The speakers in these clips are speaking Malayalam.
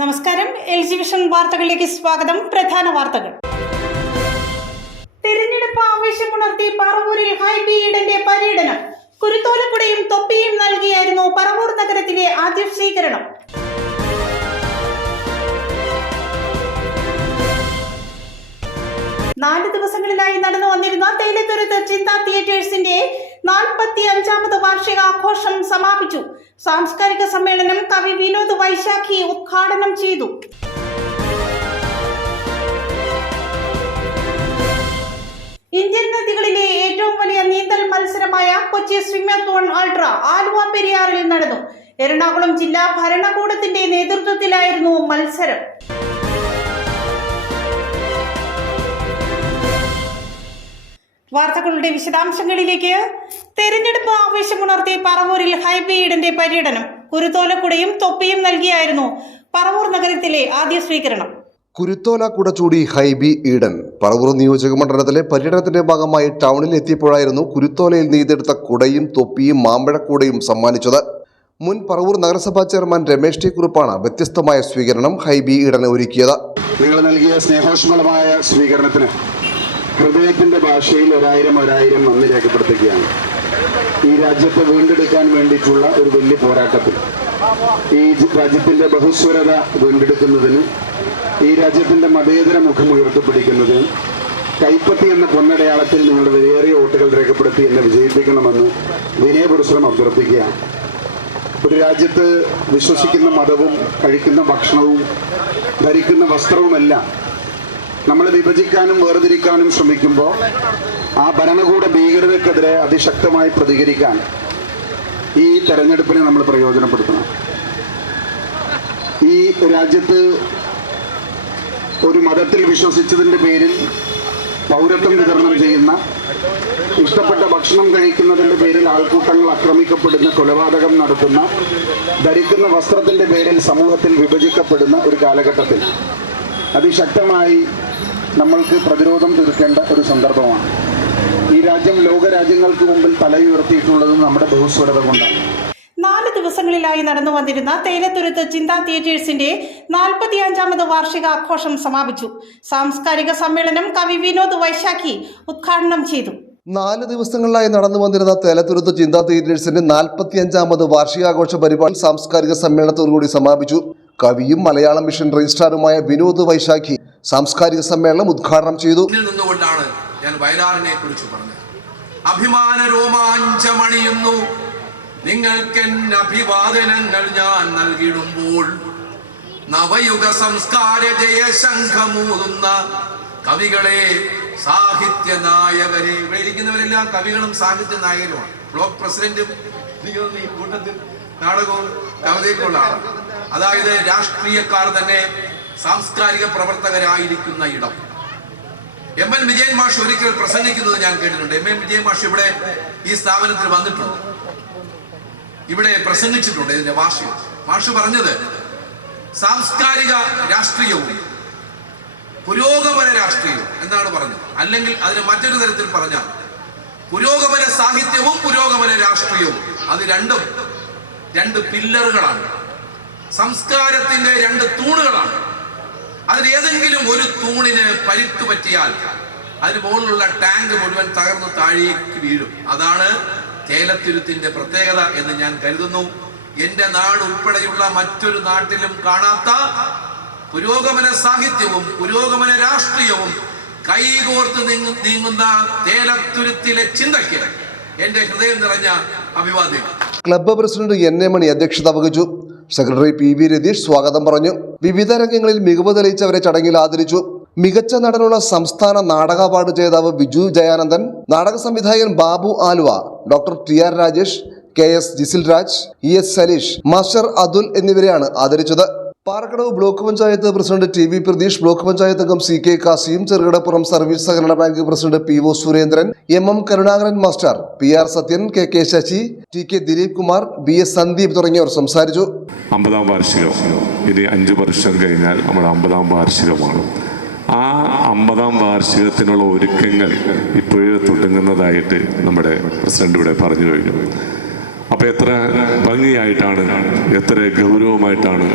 നമസ്കാരം. LG വിഷൻ വാർത്തകളിലേക്ക് സ്വാഗതം. പ്രധാന വാർത്തകൾ. തെരഞ്ഞെടുപ്പ് ആവേശമുണർത്തി പറവൂരിൽ ഹൈബി ഈഡന്റെ പര്യടനം. കുരുത്തോലക്കുടയും തൊപ്പിയും നൽകിയായിരുന്നു പറവൂർ നഗരത്തിലെ ആദ്യ സ്വീകരണം. നാല് ദിവസങ്ങളിലായി നടന്നു വന്നിരുന്ന തേയിലത്തുരുത്ത് ചിന്താ തിയേറ്റേഴ്സിന്റെ 45ാമത് വാർഷികാഘോഷം സമാപിച്ചു. സാംസ്കാരിക സമ്മേളനം കവി വിനോദ് വൈശാഖി ഉദ്ഘാടനം ചെയ്തു. ഇന്ത്യൻ നദികളിലെ ഏറ്റവും വലിയ നീന്തൽ മത്സരമായ കൊച്ചി സ്വിമ്മാത്തോൺ അൾട്രാ ആലുവ പെരിയാറിൽ നടന്നു. എറണാകുളം ജില്ലാ ഭരണകൂടത്തിന്റെ നേതൃത്വത്തിലായിരുന്നു മത്സരം. വാർത്തകളുടെ വിശദാംശങ്ങളിലേക്ക്. തെരഞ്ഞെടുപ്പ് ആവേശമുണർത്തി പറവൂരിൽ ഹൈബി ഈഡന്റെ പര്യടനം. കുരുത്തോലക്കുടയും തൊപ്പിയും നൽകിയായിരുന്നു പറവൂർ നഗരത്തിലെ ആദ്യ സ്വീകരണം. കുരുത്തോല കുട ചൂടി ഹൈബി ഈഡൻ പറവൂർ നിയോജക മണ്ഡലത്തിലെ പര്യടനത്തിന്റെ ഭാഗമായി ടൗണിൽ എത്തിയപ്പോഴായിരുന്നു കുരുത്തോലയിൽ നെയ്തെടുത്ത കുടയും തൊപ്പിയും മാമ്പഴക്കൂടയും സമ്മാനിച്ചത്. മുൻ പറവൂർ നഗരസഭാ ചെയർമാൻ രമേശ് ടി കുറുപ്പാണ് വ്യത്യസ്തമായ സ്വീകരണം ഹൈബി ഈഡന് ഒരുക്കിയത്. നിങ്ങൾ നൽകിയ സ്നേഹോഷ്മളമായ സ്വീകരണത്തിന് ഹൃദയത്തിന്റെ ഭാഷയിൽ ഒരായിരം നന്ദി രേഖപ്പെടുത്തുകയാണ്. ഈ രാജ്യത്തെ വീണ്ടെടുക്കാൻ വേണ്ടിയിട്ടുള്ള ഒരു വലിയ പോരാട്ടത്തിൽ, ഈ രാജ്യത്തിന്റെ ബഹുസ്വരത വീണ്ടെടുക്കുന്നതിന്, ഈ രാജ്യത്തിന്റെ മതേതര മുഖം ഉയർത്തിപ്പിടിക്കുന്നതിന് കൈപ്പത്തി എന്ന പൊന്നടയാളത്തിൽ നിങ്ങളുടെ വിലയേറിയ വോട്ടുകൾ രേഖപ്പെടുത്തി എന്നെ വിജയിപ്പിക്കണമെന്ന് വിനയപുരസ്സരം അഭ്യർത്ഥിക്കുകയാണ്. ഒരു രാജ്യത്ത് വിശ്വസിക്കുന്ന മതവും കഴിക്കുന്ന ഭക്ഷണവും ധരിക്കുന്ന വസ്ത്രവുമെല്ലാം നമ്മൾ വിഭജിക്കാനും വേർതിരിക്കാനും ശ്രമിക്കുമ്പോൾ ആ ഭരണകൂട ഭീകരതയ്ക്കെതിരെ അതിശക്തമായി പ്രതികരിക്കാൻ ഈ തെരഞ്ഞെടുപ്പിനെ നമ്മൾ പ്രയോജനപ്പെടുത്തണം. ഈ രാജ്യത്ത് ഒരു മതത്തിൽ വിശ്വസിച്ചതിൻ്റെ പേരിൽ പൗരത്വം വിതരണം ചെയ്യുന്ന, ഇഷ്ടപ്പെട്ട ഭക്ഷണം കഴിക്കുന്നതിൻ്റെ പേരിൽ ആൾക്കൂട്ടങ്ങൾ ആക്രമിക്കപ്പെടുന്ന, കൊലപാതകം നടത്തുന്ന, ധരിക്കുന്ന വസ്ത്രത്തിൻ്റെ പേരിൽ സമൂഹത്തിൽ വിഭജിക്കപ്പെടുന്ന ഒരു കാലഘട്ടത്തിൽ അതിശക്തമായി നമ്മൾക്ക് പ്രതിരോധം തീർക്കേണ്ട ഒരു സന്ദർഭമാണ്. ഈ രാജ്യം ലോകരാജ്യങ്ങൾക്ക് മുമ്പിൽ തലയുയർത്തിയിട്ടുള്ളത് നമ്മുടെ ബഹുസ്വരത കൊണ്ടാണ്. 4 ദിവസങ്ങളിലായി നടന്നു വന്നിരുന്ന തേയിലത്തുരുത്ത് ചിന്താ തിയേറ്റേഴ്സിന്റെ 45ാമത് വാർഷികാഘോഷം സമാപിച്ചു. സാംസ്കാരിക സമ്മേളനം കവി വിനോദ് വൈശാഖി ഉദ്ഘാടനം ചെയ്തു. 4 ദിവസങ്ങളിലായി നടന്നു വന്നിരുന്ന തേയിലത്തുരുത്ത് ചിന്താ തിയേറ്റേഴ്സിന്റെ 45ാമത് വാർഷികാഘോഷ പരിപാടി സാംസ്കാരിക സമ്മേളനത്തോടുകൂടി സമാപിച്ചു. കവിയും മലയാളം മിഷൻ രജിസ്ട്രാറുമായ വിനോദ് വൈശാഖി സാംസ്കാരിക സമ്മേളനം ഉദ്ഘാടനം ചെയ്തു. നിന്നുകൊണ്ടാണ് ഞാൻ വയലാറിനെ കുറിച്ച് പറഞ്ഞത്. അഭിമാന രോമാഞ്ചമണിയുന്നു നിങ്ങൾക്കെൻ അഭിവാദനങ്ങൾ ഞാൻ നൽകിടുമ്പോൾ, നവയുഗ സംസ്കാര ജയശംഖമൂതുന്ന കവികളെ, സാഹിത്യ നായകരെ. ഇവിടെ ഇരിക്കുന്നവരെല്ലാം കവികളും സാഹിത്യ നായകരുമാണ്. ബ്ലോക്ക് പ്രസിഡന്റും ഈ കൂട്ടത്തിൽ നാടകവും കവിതയ്ക്കുള്ള ആളാണ്. അതായത് രാഷ്ട്രീയക്കാർ തന്നെ സാംസ്കാരിക പ്രവർത്തകരായിരിക്കുന്ന ഇടം. MN വിജയൻ മാഷ് ഒരിക്കൽ പ്രസംഗിക്കുന്നത് ഞാൻ കേട്ടിട്ടുണ്ട്. MN വിജയൻ മാഷ് ഇവിടെ ഈ സ്ഥാപനത്തിൽ വന്നിട്ടുണ്ട്, ഇവിടെ പ്രസംഗിച്ചിട്ടുണ്ട്. ഇതിന്റെ വാർഷികം മാഷ് പറഞ്ഞത് സാംസ്കാരിക രാഷ്ട്രീയവും പുരോഗമന രാഷ്ട്രീയവും എന്നാണ് പറഞ്ഞത്. അല്ലെങ്കിൽ അതിന് മറ്റൊരു തരത്തിൽ പറഞ്ഞാൽ പുരോഗമന സാഹിത്യവും പുരോഗമന രാഷ്ട്രീയവും, അത് രണ്ടും 2 പില്ലറുകളാണ്. സംസ്കാരത്തിന്റെ 2 തൂണുകളാണ്. അതിൽ ഏതെങ്കിലും ഒരു തൂണിന് പരിക്ക് പറ്റിയാൽ അതിന് മുകളിലുള്ള ടാങ്ക് മുഴുവൻ തകർന്ന് താഴേക്ക് വീഴും. അതാണ് തേയിലത്തുരുത്തിന്റെ പ്രത്യേകത എന്ന് ഞാൻ കരുതുന്നു. എന്റെ നാട് ഉൾപ്പെടെയുള്ള മറ്റൊരു നാട്ടിലും കാണാത്ത പുരോഗമന സാഹിത്യവും പുരോഗമന രാഷ്ട്രീയവും കൈകോർത്ത് നീങ്ങുന്ന തേയിലത്തുരുത്തിലെ ചിന്തയ്ക്ക് എന്റെ ഹൃദയം നിറഞ്ഞ അഭിവാദ്യം. ക്ലബ്ബ് പ്രസിഡന്റ് NA മണി അധ്യക്ഷത വഹിച്ചു. സെക്രട്ടറി PV രതീഷ് സ്വാഗതം പറഞ്ഞു. വിവിധ രംഗങ്ങളിൽ മികവ് തെളിയിച്ചവരെ ചടങ്ങിൽ ആദരിച്ചു. മികച്ച നടനുള്ള സംസ്ഥാന നാടക അവാർഡ് ജേതാവ് വിജു ജയാനന്ദൻ, നാടക സംവിധായകൻ Babu Aluva, doctor TR Rajesh, KS Jisil Raj, ES Saleesh, master Athul എന്നിവരെയാണ് ആദരിച്ചത്. Parakkadavu block panchayat president TV Pratheesh, block panchayat അംഗം CK കാസിയും, ചെറുകിടപ്പുറം സർവീസ് സഹകരണ bank president PO Surendran, MM Karunakaran master, PR Sathyan, KK Sasi, TK Dileep Kumar, BS Sandeep തുടങ്ങിയവർ സംസാരിച്ചു. 50ാം വാർഷികം, ഇനി 5 വർഷം കഴിഞ്ഞാൽ നമ്മുടെ 50ാം വാർഷികമാണ്. ആ 50ാം വാർഷികത്തിനുള്ള ഒരുക്കങ്ങൾ ഇപ്പോഴേ തുടങ്ങുന്നതായിട്ട് നമ്മുടെ പ്രസിഡന്റ് ഇവിടെ പറഞ്ഞു കഴിഞ്ഞു. അപ്പോൾ എത്ര ഭംഗിയായിട്ടാണ്, എത്ര ഗൗരവമായിട്ടാണ്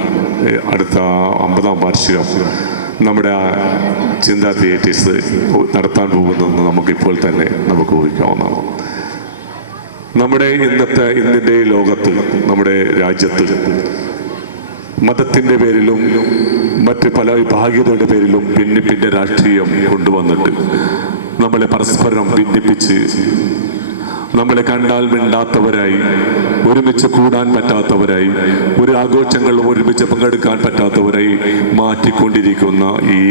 അടുത്ത 50ാം വാർഷികം നമ്മുടെ ചിന്താ തിയേറ്റേഴ്സ് നടത്താൻ പോകുന്നതെന്ന് നമുക്കിപ്പോൾ തന്നെ നമുക്ക് ഊഹിക്കാവുന്നതാണ്. നമ്മുടെ ഇന്നിൻ്റെ ലോകത്ത്, നമ്മുടെ രാജ്യത്ത് മതത്തിൻ്റെ പേരിലും മറ്റ് പല വിഭാഗീയതയുടെ പേരിലും ഭിന്നിപ്പിൻ്റെ രാഷ്ട്രീയം കൊണ്ടുവന്നിട്ട് നമ്മളെ പരസ്പരം ഭിന്നിപ്പിച്ച് നമ്മളെ കണ്ടാൽ മിണ്ടാത്തവരായി, ഒരുമിച്ച് കൂടാൻ പറ്റാത്തവരായി, ഒരു ആഘോഷങ്ങളിലും ഒരുമിച്ച് പങ്കെടുക്കാൻ പറ്റാത്തവരായി മാറ്റിക്കൊണ്ടിരിക്കുന്ന ഈ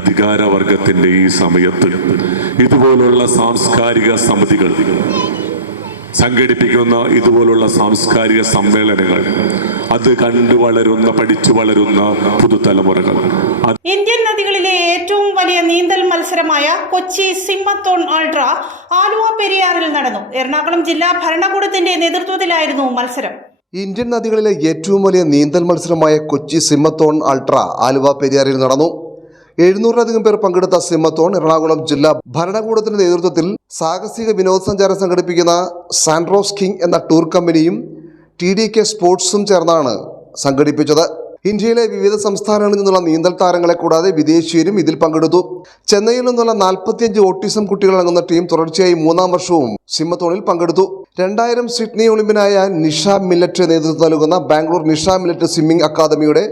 അധികാരവർഗത്തിൻ്റെ ഈ സമയത്ത് ഇതുപോലുള്ള സാംസ്കാരിക സമിതികൾ സംഘടിപ്പിക്കുന്ന ഇതുപോലുള്ള സാംസ്കാരിക സമ്മേളനങ്ങൾ അത് കണ്ടു വളരുന്ന, പഠിച്ചു വളരുന്ന പുതുതലമുറകൾ. ഇന്ത്യൻ നദികളിലെ ഏറ്റവും വലിയ നീന്തൽ മത്സരമായ കൊച്ചി സിമ്മത്തോൺ അൾട്ര ആലുവ പെരിയാറിൽ നടന്നു. എറണാകുളം ജില്ലാ ഭരണകൂടത്തിന്റെ നേതൃത്വത്തിലായിരുന്നു മത്സരം. ഇന്ത്യൻ നദികളിലെ ഏറ്റവും വലിയ നീന്തൽ മത്സരമായ കൊച്ചി സിമ്മത്തോൺ അൾട്ര ആലുവ പെരിയാറിൽ നടന്നു. 700-ലധികം പേർ പങ്കെടുത്ത സിമ്മത്തോൺ എറണാകുളം ജില്ലാ ഭരണകൂടത്തിന്റെ നേതൃത്വത്തിൽ സാഹസിക വിനോദസഞ്ചാരം സംഘടിപ്പിക്കുന്ന സാൻഡ്രോസ് കിങ് എന്ന ടൂർ കമ്പനിയും TDK സ്പോർട്സും ചേർന്നാണ് സംഘടിപ്പിച്ചത്. ഇന്ത്യയിലെ വിവിധ സംസ്ഥാനങ്ങളിൽ നിന്നുള്ള നീന്തൽ താരങ്ങളെ കൂടാതെ വിദേശീയരും ഇതിൽ പങ്കെടുത്തു. ചെന്നൈയിൽ നിന്നുള്ള 45 ഓട്ടിസം കുട്ടികളടങ്ങുന്ന ടീം തുടർച്ചയായി 3ാം വർഷവും സിമ്മത്തോണിൽ പങ്കെടുത്തു. 2000 സിഡ്നി ഒളിമ്പ്യനായ നിഷ മില്ലറ്റ് നേതൃത്വം നൽകുന്ന ബാംഗ്ലൂർ നിഷ മില്ലറ്റ് സ്വിമ്മിംഗ് അക്കാദമിയുടെ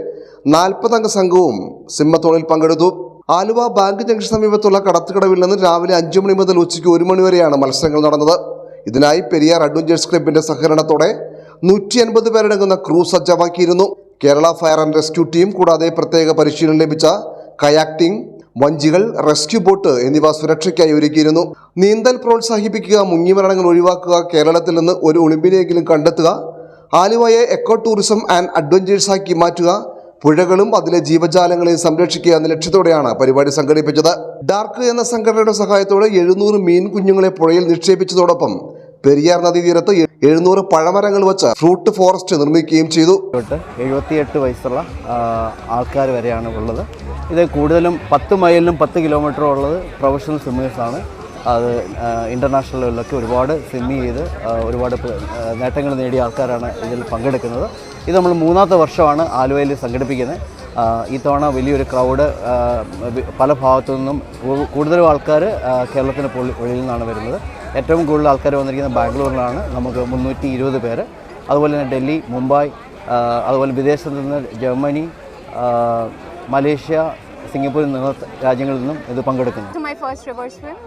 40-അംഗ സംഘവും സിമ്മത്തോണിൽ പങ്കെടുത്തു. ആലുവ ബാങ്ക് ജംഗ്ഷൻ സമീപത്തുള്ള കടത്തുകടവിൽ നിന്ന് രാവിലെ 5 മണി മുതൽ ഉച്ചയ്ക്ക് 1 മണി വരെയാണ് മത്സരങ്ങൾ നടന്നത്. ഇതിനായി പെരിയാർ അഡ്വഞ്ചേഴ്സ് ക്ലബിന്റെ സഹകരണത്തോടെ 150 പേരടങ്ങുന്ന ക്രൂ സജ്ജമാക്കിയിരുന്നു. Kerala fire and rescue team കൂടാതെ പ്രത്യേക പരിശീലനം ലഭിച്ച കയാക്ടിംഗ്, വഞ്ചികൾ, റെസ്ക്യൂ ബോട്ട് എന്നിവ സുരക്ഷയ്ക്കായി ഒരുക്കിയിരുന്നു. നീന്തൽ പ്രോത്സാഹിപ്പിക്കുക, മുങ്ങിമരണങ്ങൾ ഒഴിവാക്കുക, കേരളത്തിൽ നിന്ന് ഒരു ഒളിമ്പ്യനെങ്കിലും കണ്ടെത്തുക, ആലുവയെ എക്കോ ടൂറിസം ആൻഡ് അഡ്വഞ്ചേഴ്സാക്കി മാറ്റുക, പുഴകളും അതിലെ ജീവജാലങ്ങളെയും സംരക്ഷിക്കുക എന്ന ലക്ഷ്യത്തോടെയാണ് പരിപാടി സംഘടിപ്പിച്ചത്. ഡാർക്ക് എന്ന സംഘടനയുടെ സഹായത്തോടെ 700 മീൻ കുഞ്ഞുങ്ങളെ പുഴയിൽ നിക്ഷേപിച്ചതോടൊപ്പം പെരിയാർ നദീതീരത്ത് 700 പഴമരങ്ങൾ വെച്ച് ഫ്രൂട്ട് ഫോറസ്റ്റ് നിർമ്മിക്കുകയും ചെയ്തു. 78 വയസ്സുള്ള ആൾക്കാർ വരെയാണ് ഉള്ളത്. ഇത് കൂടുതലും 10 മൈലിനും 10 കിലോമീറ്ററും ഉള്ളത് പ്രൊഫഷണൽ സ്വിമ്മേഴ്സാണ്. അത് ഇൻ്റർനാഷണൽ ലെവലിലൊക്കെ ഒരുപാട് സ്വിമ്മ് ചെയ്ത് ഒരുപാട് നേട്ടങ്ങൾ നേടിയ ആൾക്കാരാണ് ഇതിൽ പങ്കെടുക്കുന്നത്. ഇത് നമ്മൾ 3ാമത്തെ വർഷമാണ് ആലുവയിൽ സംഘടിപ്പിക്കുന്നത്. ഈ തവണ വലിയൊരു ക്രൗഡ് പല ഭാഗത്തു നിന്നും, കൂടുതലും ആൾക്കാർ കേരളത്തിന് വെളിയിൽ നിന്നാണ് വരുന്നത്. ഏറ്റവും കൂടുതൽ ആൾക്കാർ വന്നിരിക്കുന്നത് ബാംഗ്ലൂരിലാണ്, നമുക്ക് 320 പേര്. അതുപോലെ തന്നെ ഡൽഹി, മുംബൈ, അതുപോലെ വിദേശത്ത് നിന്ന് ജർമ്മനി, മലേഷ്യ, സിംഗപ്പൂരിൽ നിന്ന് രാജ്യങ്ങളിൽ നിന്നും ഇത് പങ്കെടുക്കുന്നു. My first river swim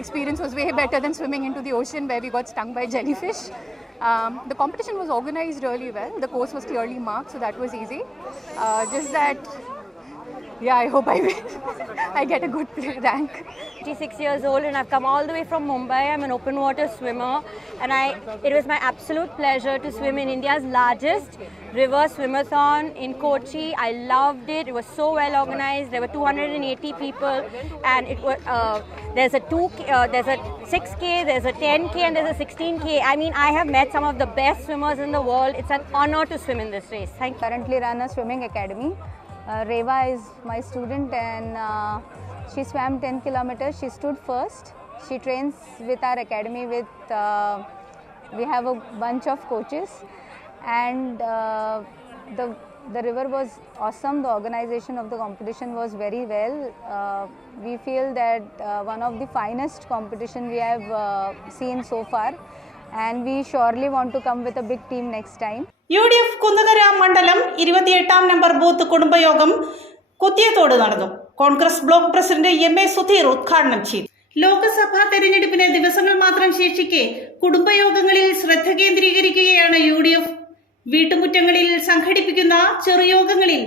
experience was way better than swimming into the ocean where we got stung by jellyfish. The competition was organized really well. The course was clearly marked, so that was easy. Just that, yeah, I hope I win. I get a good rank. 26 years old and I've come all the way from Mumbai. I'm an open water swimmer and it was my absolute pleasure to swim in India's largest river swimmathon in Kochi. I loved it. It was so well organized. There were 280 people and it was there's a 6K, there's a 10K and there's a 16K. I mean, I have met some of the best swimmers in the world. It's an honor to swim in this race. Thank you. Currently run a swimming academy. Reva is my student and she swam 10 kilometers. She stood first. She trains with our academy with, we have a bunch of coaches and the river was awesome. The organization of the competition was very well. We feel that one of the finest competition we have seen so far and we surely want to come with a big team next time. UDF കുന്നകര മണ്ഡലം 28-ാം നമ്പർ ബൂത്ത് കുടുംബയോഗം കുത്തിയത്തോട് നടന്നു. Congress block president MA Sudheer ഉദ്ഘാടനം ചെയ്തു. ലോക്സഭാ തെരഞ്ഞെടുപ്പിന് ദിവസങ്ങൾ മാത്രം ശേഷിക്കെ കുടുംബയോഗങ്ങളിൽ ശ്രദ്ധ കേന്ദ്രീകരിക്കുകയാണ് UDF. വീട്ടുമുറ്റങ്ങളിൽ സംഘടിപ്പിക്കുന്ന ചെറുയോഗങ്ങളിൽ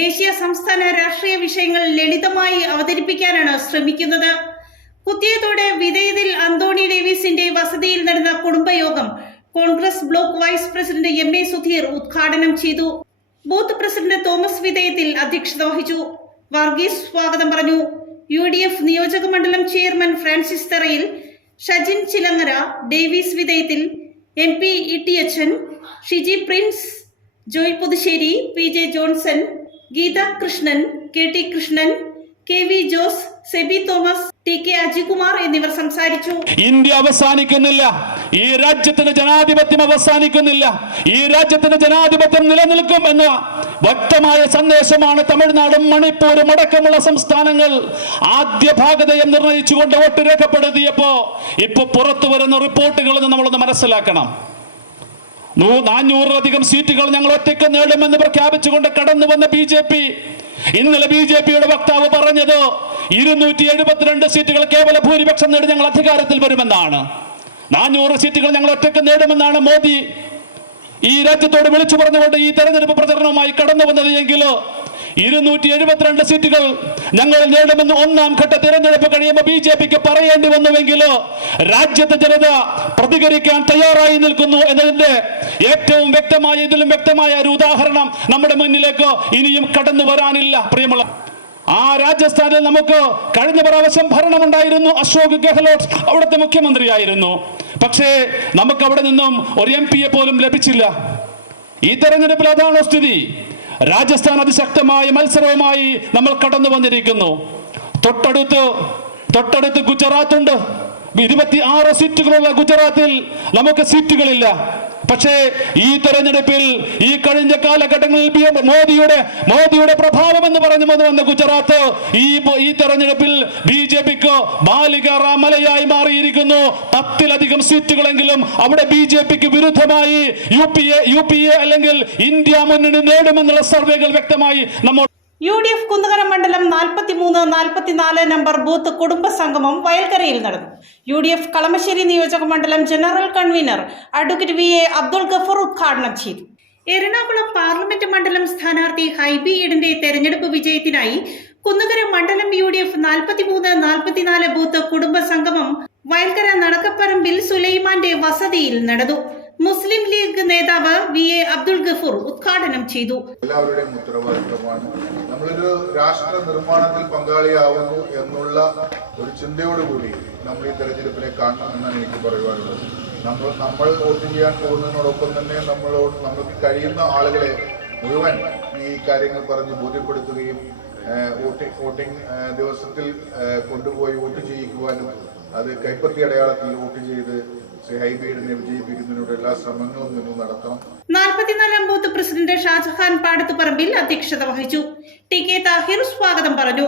ദേശീയ സംസ്ഥാന രാഷ്ട്രീയ വിഷയങ്ങൾ ലളിതമായി അവതരിപ്പിക്കാനാണ് ശ്രമിക്കുന്നത്. കുത്തിയത്തോട് വിധേയതിൽ അന്തോണി ഡേവിസിന്റെ വസതിയിൽ നടന്ന കുടുംബയോഗം Congress block vice president MA Sudheer ഉദ്ഘാടനം ചെയ്തു. ബൂത്ത് പ്രസിഡന്റ് തോമസ് വിധേയത്തിൽ അധ്യക്ഷത വഹിച്ചു. വർഗീസ് സ്വാഗതം പറഞ്ഞു. UDF നിയോജക മണ്ഡലം chairman Francis Tharayil, Shajin Chilangara, Davis Vidheyathil, MP ETHN, Shiji Prince, Joy Puthussery, PJ Johnson, Geetha Krishnan, KT Krishnan, KV Jose, Seby Thomas, TK Ajikumar എന്നിവർ സംസാരിച്ചു. ഇന്ത്യ അവസാനിക്കുന്നില്ല. ഈ രാജ്യത്തിന് ജനാധിപത്യം അവസാനിക്കുന്നില്ല, ഈ രാജ്യത്തിന് ജനാധിപത്യം നിലനിൽക്കും എന്ന വ്യക്തമായ സന്ദേശമാണ് തമിഴ്നാടും മണിപ്പൂരും അടക്കമുള്ള സംസ്ഥാനങ്ങൾ ആദ്യ ഭാഗതയം നിർണയിച്ചുകൊണ്ട് വോട്ട് രേഖപ്പെടുത്തിയപ്പോ ഇപ്പൊ പുറത്തു വരുന്ന റിപ്പോർട്ടുകൾ നമ്മളൊന്ന് മനസ്സിലാക്കണം. 400-ലധികം സീറ്റുകൾ ഞങ്ങൾ ഒറ്റയ്ക്ക് നേടുമെന്ന് പ്രഖ്യാപിച്ചുകൊണ്ട് കടന്നു വന്ന BJP, ഇന്നലെ BJPയുടെ വക്താവ് പറഞ്ഞത് 272 സീറ്റുകൾ കേവല ഭൂരിപക്ഷം നേടി ഞങ്ങൾ അധികാരത്തിൽ വരുമെന്നാണ്. 400 സീറ്റുകൾ ഞങ്ങൾ ഒറ്റയ്ക്ക് നേടുമെന്നാണ് മോദി ഈ രാജ്യത്തോട് വിളിച്ചു പറഞ്ഞുകൊണ്ട് ഈ തെരഞ്ഞെടുപ്പ് പ്രചരണവുമായി കടന്നു വന്നത്. എങ്കിൽ 272 സീറ്റുകൾ ഞങ്ങൾ നേടുമെന്ന് ഒന്നാം ഘട്ട തിരഞ്ഞെടുപ്പ് കഴിയുമ്പോൾ BJPക്ക് പറയേണ്ടി വന്നുവെങ്കിൽ രാജ്യത്തെ ജനത പ്രതികരിക്കാൻ തയ്യാറായി നിൽക്കുന്നു എന്നതിന്റെ ഏറ്റവും വ്യക്തമായ, ഇതിലും വ്യക്തമായ ഒരു ഉദാഹരണം നമ്മുടെ മുന്നിലേക്ക് ഇനിയും കടന്നു വരാനില്ല. പ്രിയമുള്ള, ആ രാജസ്ഥാനിൽ നമുക്ക് കഴിഞ്ഞ പ്രാവശ്യം ഭരണമുണ്ടായിരുന്നു. അശോക് ഗെഹ്ലോട്ട് അവിടുത്തെ മുഖ്യമന്ത്രിയായിരുന്നു. പക്ഷേ നമുക്ക് അവിടെ നിന്നും ഒരു MP പോലും ലഭിച്ചില്ല. ഈ തെരഞ്ഞെടുപ്പിൽ അതാണോ സ്ഥിതി? രാജസ്ഥാൻ അതിശക്തമായ മത്സരവുമായി നമ്മൾ കടന്നു വന്നിരിക്കുന്നു. തൊട്ടടുത്ത് ഗുജറാത്ത് ഉണ്ട്. 26 സീറ്റുകളുള്ള ഗുജറാത്തിൽ നമുക്ക് സീറ്റുകളില്ല. പക്ഷേ ഈ തെരഞ്ഞെടുപ്പിൽ ഈ കഴിഞ്ഞ കാലഘട്ടങ്ങളിൽ മോദിയുടെ പ്രഭാവം എന്ന് പറഞ്ഞു വന്ന ഗുജറാത്ത് ഈ തെരഞ്ഞെടുപ്പിൽ BJPക്ക് ബാലികാറാമലയായി മാറിയിരിക്കുന്നു. 10-ലധികം സീറ്റുകളെങ്കിലും അവിടെ BJPക്ക് വിരുദ്ധമായി UPA അല്ലെങ്കിൽ ഇന്ത്യ മുന്നണി നേടുമെന്നുള്ള സർവേകൾ വ്യക്തമായി നമ്മൾ UDF കുന്നുകരം മണ്ഡലം 43-44 നമ്പർ ബൂത്ത് കുടുംബ സംഗമം വയൽക്കരയിൽ നടന്നു. UDF കളമശ്ശേരി നിയോജക മണ്ഡലം general convener advocate VA Abdul Gafoor ഉദ്ഘാടനം ചെയ്തു. എറണാകുളം പാർലമെന്റ് മണ്ഡലം സ്ഥാനാർത്ഥി ഹൈബി ഈഡന്റെ തെരഞ്ഞെടുപ്പ് വിജയത്തിനായി കുന്നുകരം മണ്ഡലം UDF 43-44 ബൂത്ത് കുടുംബ സംഗമം വയൽക്കര നടക്കപ്പറമ്പിൽ സുലൈമാന്റെ വസതിയിൽ നടന്നു. മുസ്ലിം ലീഗ് നേതാവ് VA അബ്ദുൾ ഗഫൂർ ഉദ്ഘാടനം ചെയ്തു. എല്ലാവരുടെയും ഉത്തരവാദിത്തമാണ്. നമ്മളൊരു രാഷ്ട്ര നിർമ്മാണത്തിൽ പങ്കാളിയാവുന്നു എന്നുള്ള ഒരു ചിന്തയോടുകൂടി നമ്മൾ ഈ തെരഞ്ഞെടുപ്പിനെ കാണണമെന്നാണ് എനിക്ക് പറയുവാനുള്ളത്. നമ്മൾ വോട്ട് ചെയ്യാൻ പോകുന്നതിനോടൊപ്പം തന്നെ നമുക്ക് കഴിയുന്ന ആളുകളെ മുഴുവൻ ഈ കാര്യങ്ങൾ പറഞ്ഞ് ബോധ്യപ്പെടുത്തുകയും വോട്ടിംഗ് ദിവസത്തിൽ കൊണ്ടുപോയി വോട്ട് ചെയ്യിക്കുവാനും അത് കൈപ്പത്തി അടയാളത്തിൽ വോട്ട് ചെയ്ത് ശ്രീ ഹൈബീഡിനെ വിജയിപ്പിക്കുന്നതിനുള്ള എല്ലാ ശ്രമങ്ങളും നിങ്ങൾ നടത്തണം. 44-ാം ബൂത്ത് പ്രസിഡന്റ് ഷാജഹാൻ പാടത്തുപറമ്പിൽ അധ്യക്ഷത വഹിച്ചു. TK താഹിർ സ്വാഗതം പറഞ്ഞു.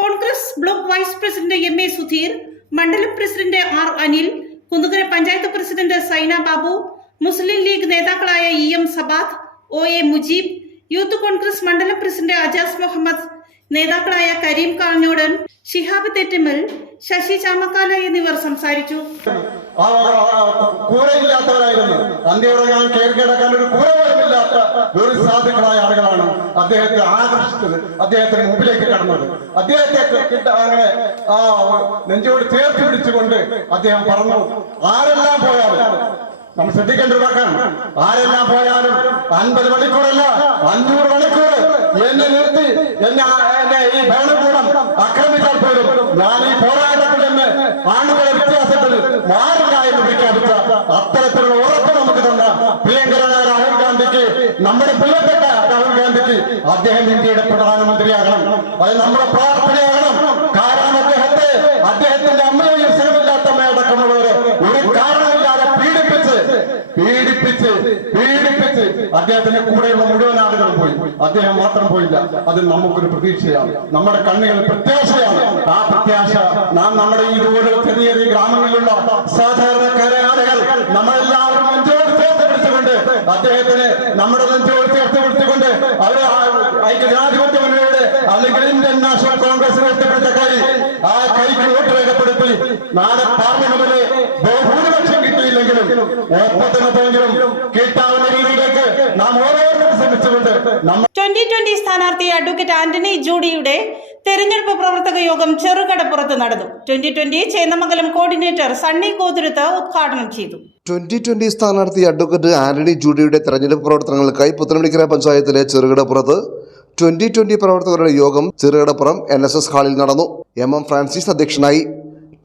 Congress block vice president MA Sudheer, മണ്ഡലം president R Anil, Kunnukara panchayat president Saina Babu, Muslim League നേതാക്കളായ EM Sabath, OA Mujeeb, youth Congress മണ്ഡലം പ്രസിഡന്റ് അജാസ് മുഹമ്മദ്, നേതാക്കളായ കരീം കാഞ്ഞോടൻ, ഷിഹാബ് തെറ്റിമൽ, ശശി ചാമക്കാല എന്നിവർ സംസാരിച്ചു. കൂരയില്ലാത്തവരായിരുന്നു. അന്ത്യയുറങ്ങാൻ കേൾക്കിടക്കാൻ ഒരു കൂര പോലുമില്ലാത്ത വെറും സാധുക്കളായ ആളുകളാണ് അദ്ദേഹത്തെ ആകർഷിച്ചത്, അദ്ദേഹത്തിന് മുമ്പിലേക്ക് കടന്നത്. അദ്ദേഹത്തെ അങ്ങനെ നെഞ്ചോട് ചേർത്ത് പിടിച്ചുകൊണ്ട് അദ്ദേഹം പറഞ്ഞു, ആരെല്ലാം പോയാലും നമ്മൾ ശ്രദ്ധിക്കേണ്ട ഒരു വാക്കാണ്, ആരെല്ലാം പോയാലും 50 മണിക്കൂറല്ല 500 മണിക്കൂർ എന്നെ നിർത്തി എന്നെ ഈ ഭരണകൂടം ആക്രമിച്ചാൽ പോലും ഞാൻ ഈ പോരാട്ടത്തിൽ നിന്ന് ആളുകളെ വ്യത്യാസത്തിൽ മാറില്ല എന്ന് പ്രഖ്യാപിച്ച അത്തരത്തിലുള്ള ഉറപ്പ് നമുക്ക് തന്ന പ്രിയങ്കരനായ രാഹുൽ ഗാന്ധിക്ക്, നമ്മുടെ പ്രിയപ്പെട്ട രാഹുൽ ഗാന്ധിക്ക് അദ്ദേഹം ഇന്ത്യയുടെ പ്രധാനമന്ത്രിയാകണം. അത് നമ്മുടെ പ്രാർത്ഥനയാകണം. കാരണം അദ്ദേഹത്തിന്റെ അമ്മയെയും സ്ഥലമില്ലാത്ത അമ്മയടക്കമുള്ളവരെ ഒരു കാരണമില്ലാതെ പീഡിപ്പിച്ച് അദ്ദേഹത്തിന്റെ കൂടെയുള്ള മുഴുവൻ ആളുകളും പോയി, അദ്ദേഹം മാത്രം പോയില്ല. അത് നമുക്കൊരു പ്രതീക്ഷയാണ്, നമ്മുടെ കണ്ണുകൾ പ്രത്യാശയാണ്. ആ പ്രത്യാശ നമ്മുടെ ഈ ഓരോ ചെറിയ ഗ്രാമങ്ങളിലുള്ള സാധാരണക്കാരെ ആളുകൾ നമ്മളെല്ലാവരും നെഞ്ചോട് ചേർത്ത് പിടിച്ചുകൊണ്ട് അദ്ദേഹത്തിന് നമ്മുടെ നെഞ്ചോട് ചേർത്ത് പിടിച്ചുകൊണ്ട് അവരെ ഐക്യജനാധിപത്യ മുന്നണിയുടെ അല്ലെങ്കിൽ ഇന്ത്യൻ നാഷണൽ കോൺഗ്രസിന് ഒറ്റപ്പെടുത്ത ആ കൈക്ക് വോട്ട് രേഖപ്പെടുത്തി നാളെ പാർലമെന്റിലെ ബഹുഭൂരിപക്ഷം കിട്ടിയില്ലെങ്കിലും 30-എങ്കിലും കിട്ടാവുന്ന രീതിയിലേക്ക് നാം ഓരോരുത്തരും ശ്രമിച്ചുകൊണ്ട് 2020 സ്ഥാനാർത്ഥി അഡ്വക്കേറ്റ് ആന്റണി ജൂഡിയുടെ തെരഞ്ഞെടുപ്പ് പ്രവർത്തക യോഗം ചെറുകടപ്പുറത്ത് നടന്നു. 2020 ചേന്നമംഗലം കോർഡിനേറ്റർ സണ്ണി കോതുരുത്ത് ഉദ്ഘാടനം ചെയ്തു. 2020 സ്ഥാനാർത്ഥി അഡ്വക്കേറ്റ് ആന്റണി ജൂഡിയുടെ തെരഞ്ഞെടുപ്പ് പ്രവർത്തനങ്ങൾക്കായി പുത്തനമണിക്കര പഞ്ചായത്തിലെ ചെറുകടപ്പുറത്ത് 2020 പ്രവർത്തകരുടെ യോഗം ചെറുകടപ്പുറം NSS ഹാളിൽ നടന്നു. MM ഫ്രാൻസിസ് അധ്യക്ഷനായി.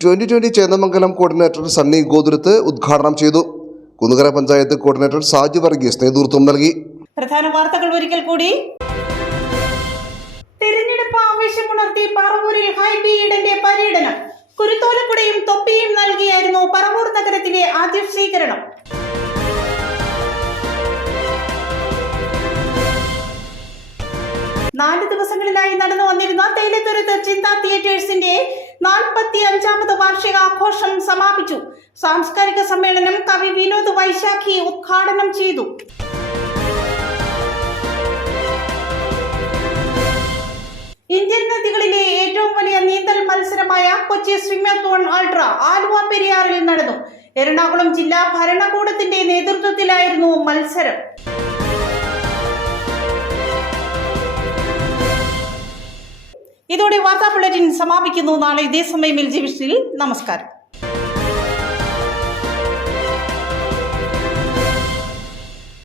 2020 ചേന്നമംഗലം കോർഡിനേറ്റർ സണ്ണി ഗോതുരുത്ത് ഉദ്ഘാടനം ചെയ്തു. കുന്നുകര പഞ്ചായത്ത് കോർഡിനേറ്റർ സാജു വർഗീസ് നേതൃത്വം നൽകി. പ്രധാന വാർത്തകൾ ഒരിക്കൽ കൂടി. തെരഞ്ഞെടുപ്പ് ആവേശമുണർത്തി പറവൂരിൽ ഹൈബി ഈഡന്റെ പര്യടനം. കുരുത്തോലക്കുടയും തൊപ്പിയും നൽകിയായിരുന്നു പറവൂർ നഗരത്തിലെ ആദ്യ സ്വീകരണം. നാല് ദിവസങ്ങളിലായി നടന്നു വന്നിരുന്ന തേയിലത്തുരുത്ത് ചിന്ത തിയേറ്റേഴ്സിന്റെ 45ാമത് വാർഷികാഘോഷം സമാപിച്ചു. സാംസ്കാരിക സമ്മേളനം കവി വിനോദ് വൈശാഖി ഉദ്ഘാടനം ചെയ്തു. ഇന്ത്യൻ നദികളിലെ ഏറ്റവും വലിയ നീന്തൽ മത്സരമായ കൊച്ചി സ്വിമ്മത്തോൺ അൾട്ര ആലുവ പെരിയാറിൽ നടന്നു. എറണാകുളം ജില്ലാ ഭരണകൂടത്തിന്റെ നേതൃത്വത്തിലായിരുന്നു മത്സരം. ഇതോടെ വാർത്താ ബുള്ളറ്റിൻ സമാപിക്കുന്നു. നാളെ ഇതേ സമയം എൽജി വിഷനിൽ. നമസ്കാരം.